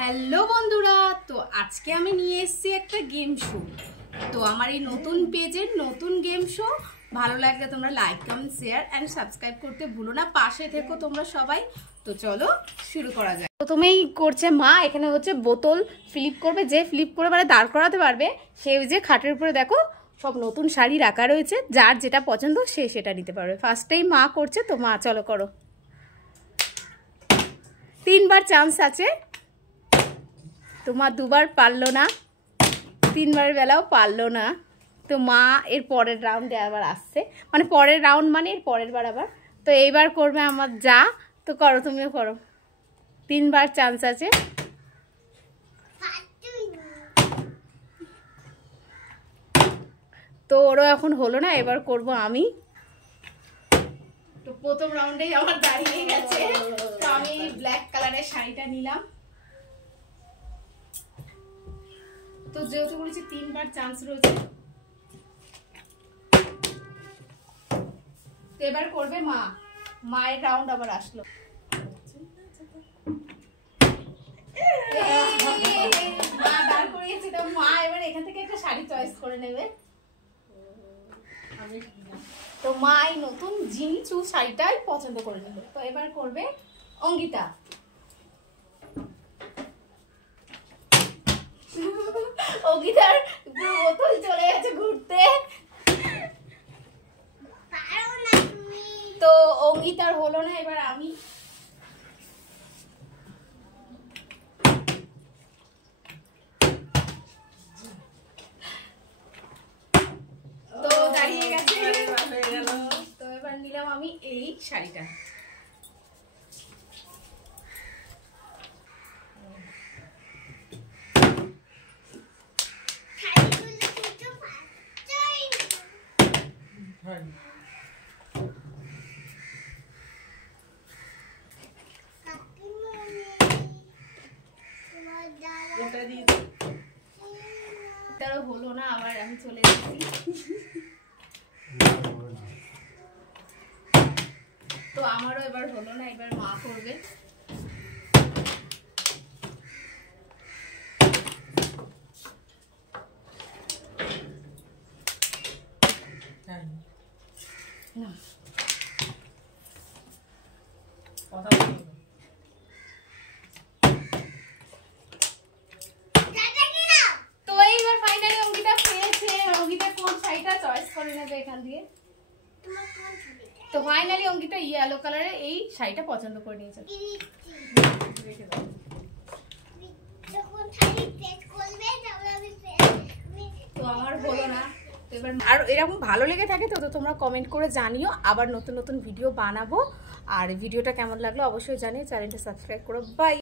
Hello বন্ধুরা, তো আজকে আমি নিয়ে এসেছি একটা গেম শো। তো আমার এই নতুন পেজের নতুন গেম শো। ভালো লাগলে তোমরা like, comment, share and subscribe করতে ভুলো না। পাশে থেকো তোমরা সবাই। তো চলো শুরু করা যায়। প্রথমেই করছে মা। এখানে হচ্ছে বোতল ফ্লিপ করবে, যে ফ্লিপ করে মানে দাঁড় করাতে পারবে সে যে খাটের উপরে দেখো সব নতুন শাড়ি রাখা রয়েছে, যার যেটা পছন্দ সে সেটা নিতে পারবে। ফার্স্টেই মা করছে, তো মা চলো করো। 3বার চান্স আছে, তোমার 2বার পারলো না, 3বারের বেলাও পারলো না। তো মা এর পরের রাউন্ডে আবার আসছে, মানে পরের রাউন্ড মানে এর পরের বার আবার। তো এইবার করবে আমার যা। তো করো, তুমিও করো, 3বার চান্স আছে। তো ওরও এখন হলো না, এবার করব আমি। তো প্রথম রাউন্ডেই আমার দাঁড়িয়ে গেছে। তো আমি ব্ল্যাক কালারের শাড়িটা নিলাম। তো যেহেতু বলেছি 3বার চান্স রয়েছে, তো এবার করবে মা। মায়ের রাউন্ড আবার আসলো। মা দাঁড় করিয়েছে, তো মা এবার এখান থেকে একটা শাড়ি চয়েস করে নেবে। তো মা এই নতুন জিনিস শাড়িটাই পছন্দ করে নেবে। তো এবার করবে অঙ্কিতা। অঙ্কিতার পুরো বোতল চলে গেছে ঘুরতে। তো অঙ্কিতার হলো না, এবার আমি। তো দাঁড়িয়ে গেছে। তো এবার নিলাম আমি এই শাড়িটা। তারও হলো না, আবার আমি চলে এসেছি। তো আমারও এবার হলো না, এবার মা করবে। তো এইবার ফাইনালি অঙ্কিতা পেয়েছে। অঙ্কিতা কোন শাড়িটা চয়েস করে নেবে এখান দিয়ে। তো ফাইনালি অঙ্কিতা ইয়েলো কালারের এই শাড়িটা পছন্দ করে নিয়েছে। তো আমার হলো না। তো এবার আর এরকম ভালো লেগে থাকে তো তোমরা কমেন্ট করে জানিও, আবার নতুন নতুন ভিডিও বানাবো। আর ভিডিওটা কেমন লাগলো অবশ্যই জানিও, চ্যানেলটা সাবস্ক্রাইব করো। বাই।